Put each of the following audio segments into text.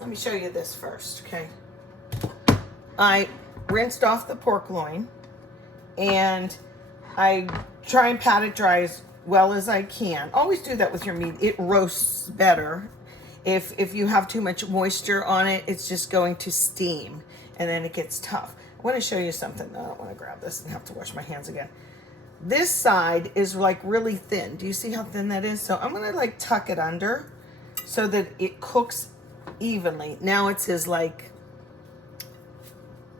Let me show you this first, okay? I rinsed off the pork loin, and I try and pat it dry as well as I can. Always do that with your meat. It roasts better. If you have too much moisture on it, it's just going to steam, and then it gets tough. I want to show you something. I don't want to grab this and have to wash my hands again. This side is like really thin. Do you see how thin that is? So I'm going to like tuck it under so that it cooks evenly. Now it's as like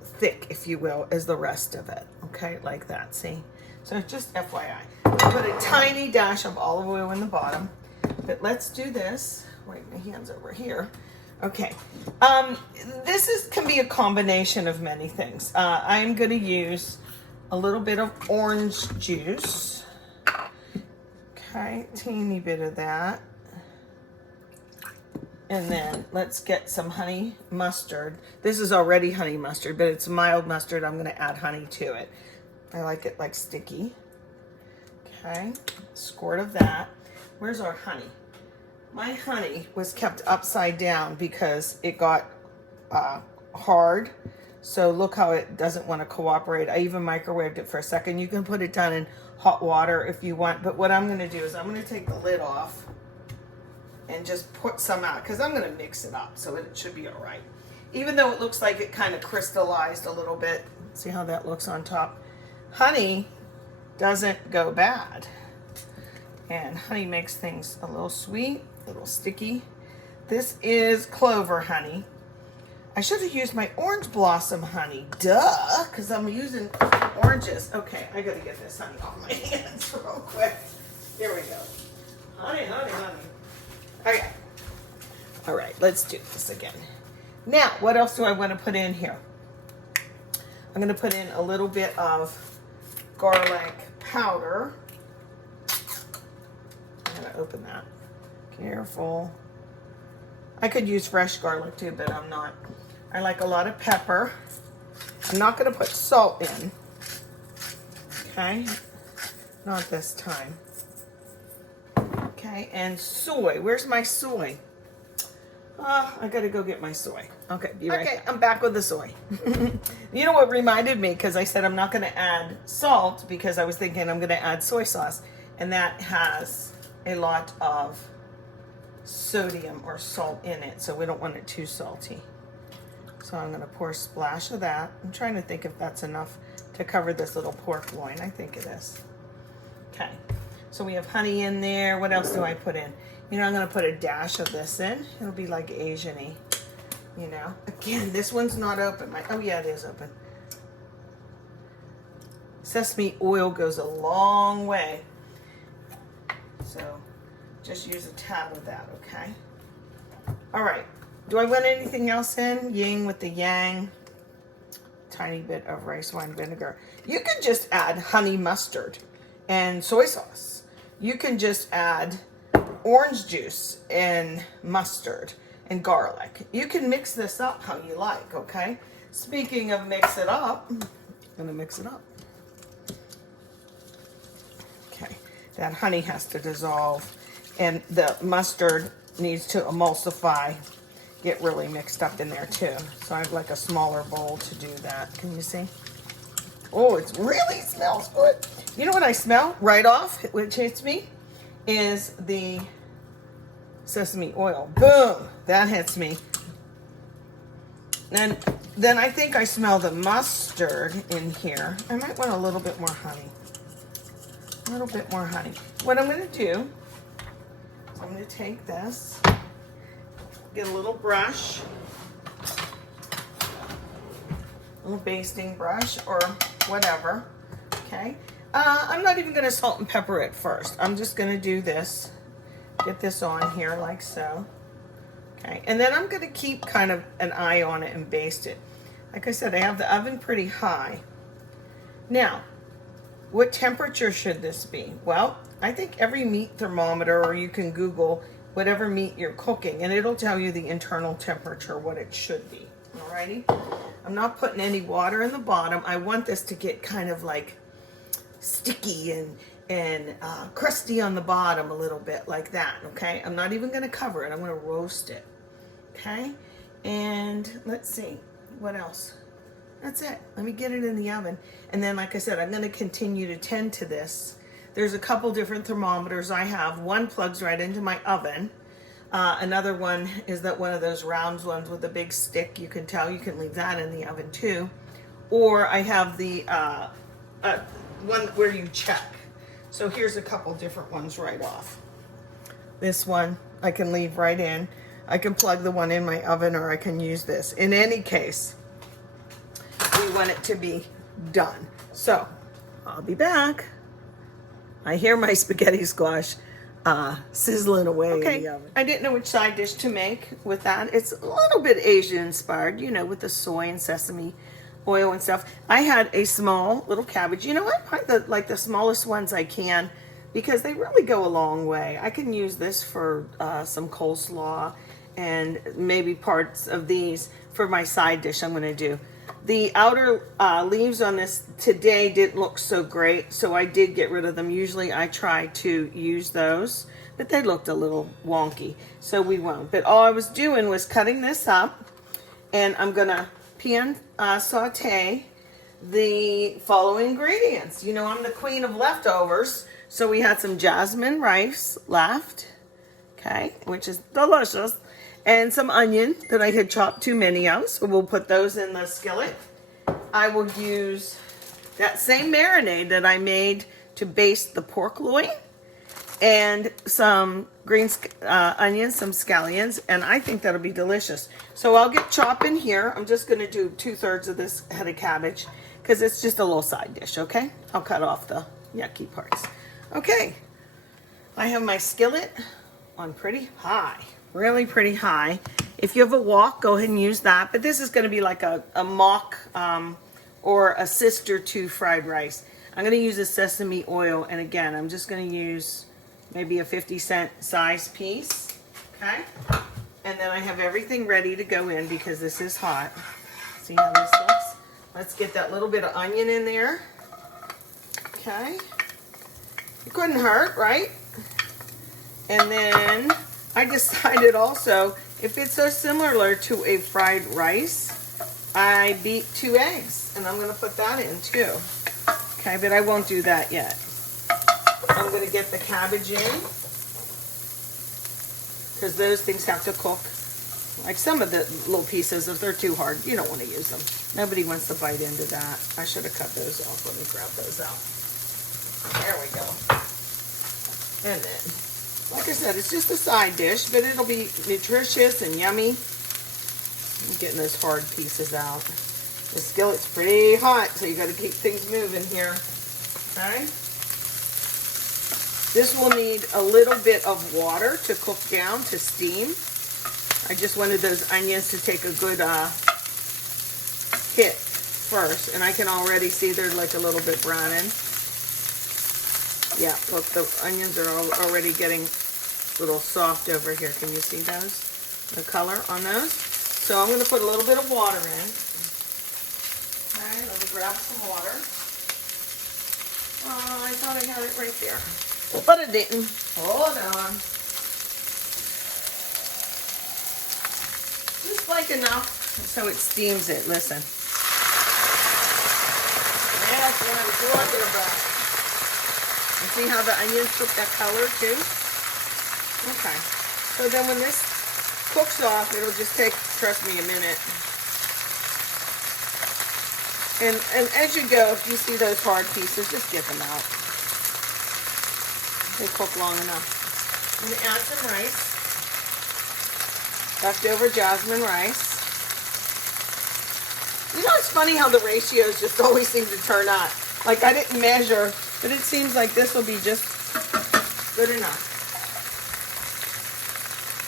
thick, if you will, as the rest of it. Okay, like that, see? So just FYI. Put a tiny dash of olive oil in the bottom. But let's do this. Wait, my hand's over here. Okay. This can be a combination of many things. I'm going to use a little bit of orange juice. Okay, teeny bit of that. And then let's get some honey mustard. This is already honey mustard, but it's mild mustard. I'm going to add honey to it. I like it like sticky. Okay, squirt of that. Where's our honey? My honey was kept upside down because it got hard. So look how it doesn't want to cooperate. I even microwaved it for a second. You can put it down in hot water if you want. But what I'm going to do is I'm going to take the lid off and just put some out because I'm going to mix it up. So it should be all right. Even though it looks like it kind of crystallized a little bit. See how that looks on top? Honey doesn't go bad. And honey makes things a little sweet, a little sticky. This is clover honey. I should have used my orange blossom honey, duh, because I'm using oranges. Okay, I gotta get this honey off my hands real quick. Here we go. Honey, honey, honey. Okay. All right, let's do this again. Now, what else do I want to put in here? I'm gonna put in a little bit of garlic powder. I'm gonna open that. Careful. I could use fresh garlic too, but I'm not. I like a lot of pepper. I'm not going to put salt in. Okay? Not this time. Okay, and soy. Where's my soy? I got to go get my soy. Okay, be right back. I'm back with the soy. You know what reminded me? Because I said I'm not going to add salt because I was thinking I'm going to add soy sauce. And that has a lot of sodium or salt in it, so we don't want it too salty. So I'm going to pour a splash of that. I'm trying to think if that's enough to cover this little pork loin. I think it is. Okay, so we have honey in there. What else do I put in? You know, I'm going to put a dash of this in. It'll be like Asian-y, you know. Again, this one's not open. Oh yeah, it is open. Sesame oil goes a long way. So just use a tab of that, okay? All right. Do I want anything else in? Yin with the yang. Tiny bit of rice wine vinegar. You can just add honey mustard and soy sauce. You can just add orange juice and mustard and garlic. You can mix this up how you like, okay? Speaking of mix it up, I'm gonna mix it up. Okay, that honey has to dissolve. And the mustard needs to emulsify, get really mixed up in there too. So I have like a smaller bowl to do that. Can you see? Oh, it really smells good. You know what I smell right off, which hits me, is the sesame oil. Boom, that hits me. And then I think I smell the mustard in here. I might want a little bit more honey. A little bit more honey. What I'm gonna do, I'm going to take this, get a little brush, a little basting brush or whatever, okay? I'm not even going to salt and pepper it first. I'm just going to do this, get this on here like so, okay? And then I'm going to keep kind of an eye on it and baste it. Like I said, I have the oven pretty high. Now, what temperature should this be? Well, I think every meat thermometer, or you can Google whatever meat you're cooking, and it'll tell you the internal temperature, what it should be. Alrighty? I'm not putting any water in the bottom. I want this to get kind of like sticky and crusty on the bottom a little bit like that, okay? I'm not even going to cover it. I'm going to roast it, Okay, and let's see, what else? That's it. Let me get it in the oven. And then, like I said, I'm going to continue to tend to this. There's a couple different thermometers I have. One plugs right into my oven. Another one is that one of those round ones with a big stick. You can tell, you can leave that in the oven too. Or I have the one where you check. So here's a couple different ones right off. This one I can leave right in. I can plug the one in my oven, or I can use this. In any case, we want it to be done. So I'll be back. I hear my spaghetti squash sizzling away in the oven. I didn't know which side dish to make with that. It's a little bit Asian inspired, you know, with the soy and sesame oil and stuff. I had a small little cabbage. You know what? I like the smallest ones I can, because they really go a long way. I can use this for some coleslaw, and maybe parts of these for my side dish I'm going to do. The outer leaves on this today didn't look so great, so I did get rid of them. Usually I try to use those, but they looked a little wonky, so we won't. But all I was doing was cutting this up, and I'm going to pan saute the following ingredients. You know, I'm the queen of leftovers. So we had some jasmine rice left, okay, which is delicious, and some onion that I had chopped too many of, so we'll put those in the skillet. I will use that same marinade that I made to baste the pork loin, and some green onions, some scallions, and I think that'll be delicious. So I'll get chopping here. I'm just going to do 2/3 of this head of cabbage, because it's just a little side dish, okay? I'll cut off the yucky parts. Okay, I have my skillet on pretty high, really pretty high. If you have a wok, go ahead and use that, but this is going to be like a mock or a sister to fried rice. I'm going to use a sesame oil, and again, I'm just going to use maybe a 50-cent size piece, okay? And then I have everything ready to go in because this is hot. See how this looks? Let's get that little bit of onion in there, okay? It couldn't hurt, right? And then I decided also, if it's so similar to a fried rice, I beat 2 eggs, and I'm going to put that in too. Okay, but I won't do that yet. I'm going to get the cabbage in, because those things have to cook. Like some of the little pieces, if they're too hard, you don't want to use them. Nobody wants to bite into that. I should have cut those off. Let me grab those out. There we go. And then, like I said, it's just a side dish, but it'll be nutritious and yummy. I'm getting those hard pieces out. The skillet's pretty hot, so you got to keep things moving here. Okay. This will need a little bit of water to cook down, to steam. I just wanted those onions to take a good hit first, and I can already see they're like a little bit browning. Yeah, look, the onions are already getting a little soft over here. Can you see those? The color on those? So I'm going to put a little bit of water in. Okay, let me grab some water. Oh, I thought I had it right there. But it didn't. Hold on. Just like enough so it steams it. Listen. That's what I was talking about. You see how the onions took that color too? Okay. So then when this cooks off, it'll just take, trust me, a minute. And as you go, if you see those hard pieces, just get them out. They cook long enough. I'm going to add some rice. Leftover jasmine rice. You know, it's funny how the ratios just always seem to turn out. Like, I didn't measure, but it seems like this will be just good enough.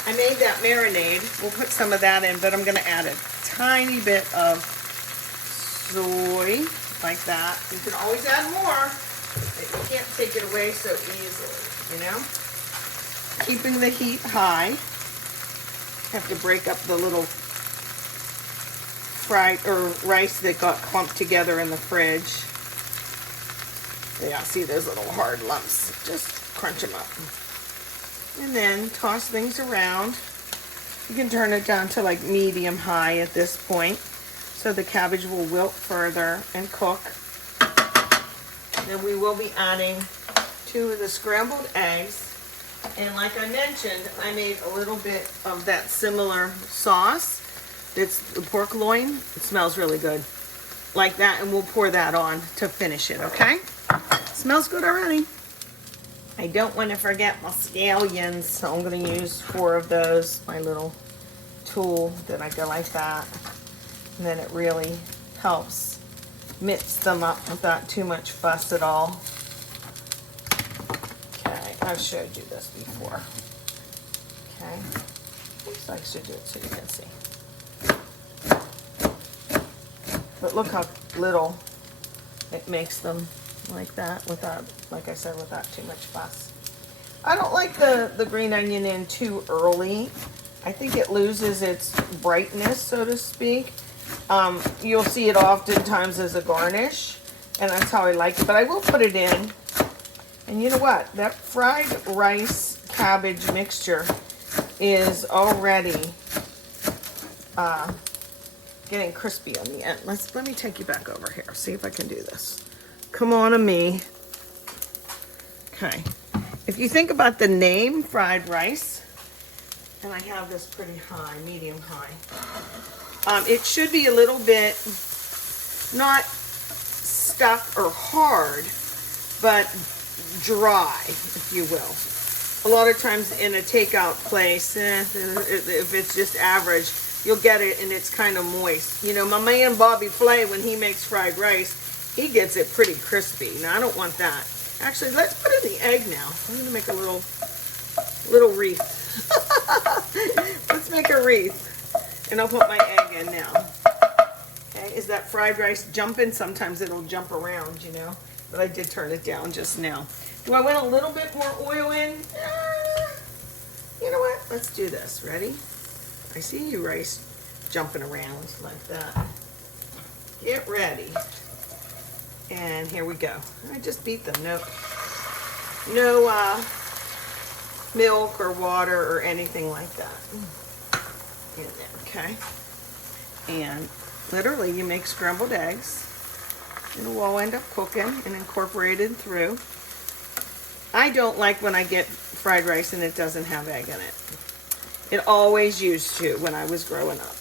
I made that marinade. We'll put some of that in, but I'm going to add a tiny bit of soy, like that. You can always add more, but you can't take it away so easily, you know? Keeping the heat high. Have to break up the little fried or rice that got clumped together in the fridge. Yeah, see those little hard lumps. Just crunch them up. And then toss things around. You can turn it down to like medium high at this point, so the cabbage will wilt further and cook. Then we will be adding 2 of the scrambled eggs. And like I mentioned, I made a little bit of that similar sauce. It's the pork loin. It smells really good. Like that, and we'll pour that on to finish it, okay? Smells good already. I don't want to forget my scallions, so I'm going to use 4 of those, my little tool that I go like that. And then it really helps mix them up without too much fuss at all. Okay, I've showed you this before. Okay, oops, I should do it so you can see. But look how little it makes them like that without, like I said, without too much fuss. I don't like the green onion in too early. I think it loses its brightness, so to speak. You'll see it oftentimes as a garnish, and that's how I like it. But I will put it in. And you know what? That fried rice cabbage mixture is already getting crispy on the end. Let me take you back over here. See if I can do this. Come on to me. Okay. If you think about the name fried rice, and I have this pretty high, medium high, it should be a little bit not stuck or hard, but dry, if you will. A lot of times in a takeout place, if it's just average, you'll get it and it's kind of moist. You know, my man Bobby Flay, when he makes fried rice, he gets it pretty crispy. Now, I don't want that. Actually, let's put in the egg now. I'm going to make a little wreath. Let's make a wreath. And I'll put my egg in now. Okay, is that fried rice jumping? Sometimes it'll jump around, you know. But I did turn it down just now. Do I want a little bit more oil in? You know what? Let's do this. Ready? I see you, rice, jumping around like that. Get ready. And here we go. I just beat them. No milk or water or anything like that in there, okay? And literally you make scrambled eggs. It'll all end up cooking and incorporated through. I don't like when I get fried rice and it doesn't have egg in it. It always used to when I was growing up.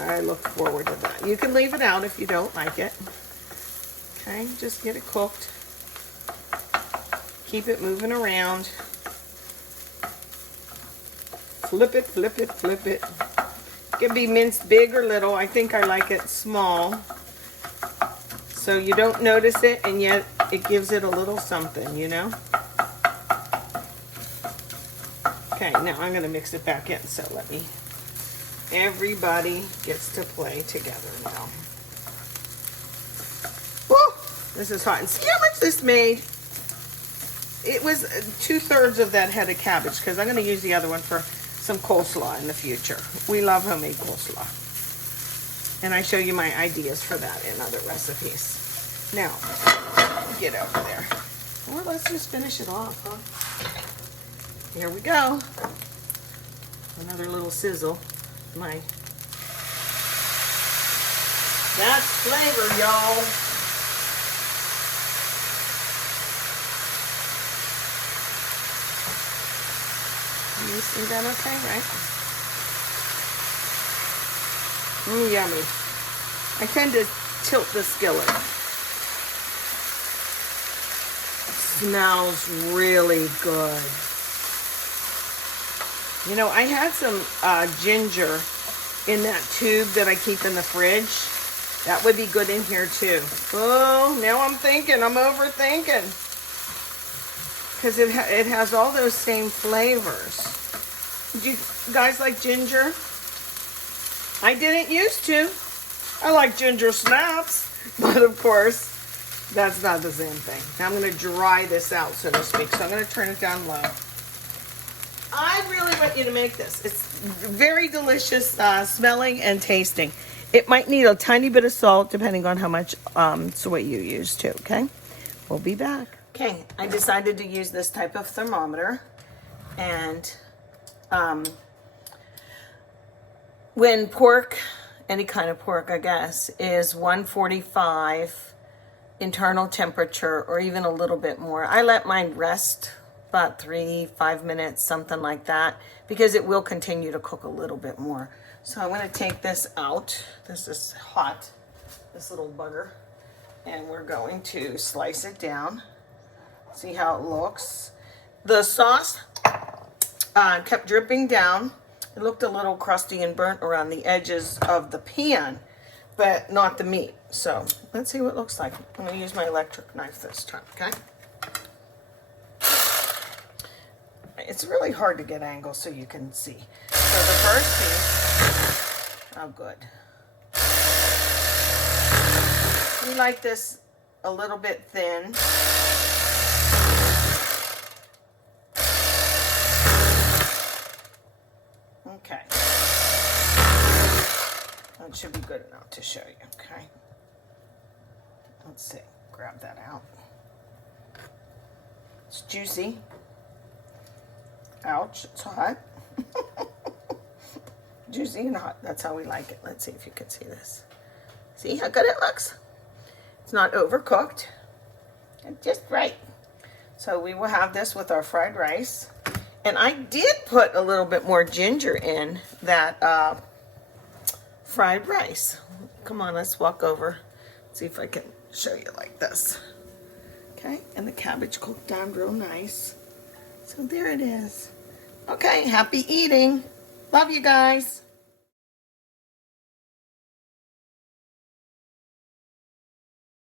I look forward to that. You can leave it out if you don't like it. Okay, just get it cooked. Keep it moving around. Flip it, flip it, flip it. It can be minced big or little. I think I like it small. So you don't notice it, and yet it gives it a little something, you know? Okay, now I'm going to mix it back in. So everybody gets to play together now. Woo! This is hot. And see how much this made? It was 2/3 of that head of cabbage, because I'm going to use the other one for some coleslaw in the future. We love homemade coleslaw. And I show you my ideas for that in other recipes. Now, get over there. Or let's just finish it off, huh? Here we go. Another little sizzle. That's flavor, y'all. You see that okay, right? Yummy. I tend to tilt the skillet. Smells really good. You know, I had some ginger in that tube that I keep in the fridge. That would be good in here too. Oh, now I'm overthinking. Because it has all those same flavors. Do you guys like ginger? I didn't used to. I like ginger snaps. But of course, that's not the same thing. Now I'm going to dry this out, so to speak. So I'm going to turn it down low. I really want you to make this. It's very delicious smelling and tasting. It might need a tiny bit of salt, depending on how much soy you use too, okay? We'll be back. Okay, I decided to use this type of thermometer, and when pork, any kind of pork, I guess, is 145 internal temperature or even a little bit more, I let mine rest about 3-5 minutes, something like that, because it will continue to cook a little bit more. So I'm going to take this out. This is hot, this little bugger, and we're going to slice it down. See how it looks. The sauce kept dripping down. It looked a little crusty and burnt around the edges of the pan, but not the meat. So let's see what it looks like. I'm going to use my electric knife this time, okay? It's really hard to get angles so you can see. So the first piece, oh good. We like this a little bit thin. Okay. That should be good enough to show you, okay? Let's see, grab that out. It's juicy. Ouch, it's hot. Juicy and hot, that's how we like it. Let's see if you can see this. See how good it looks? It's not overcooked, and just right. So we will have this with our fried rice. And I did put a little bit more ginger in that fried rice. Come on, let's walk over. See if I can show you like this. Okay, and the cabbage cooked down real nice. So there it is. Okay, happy eating. Love you guys.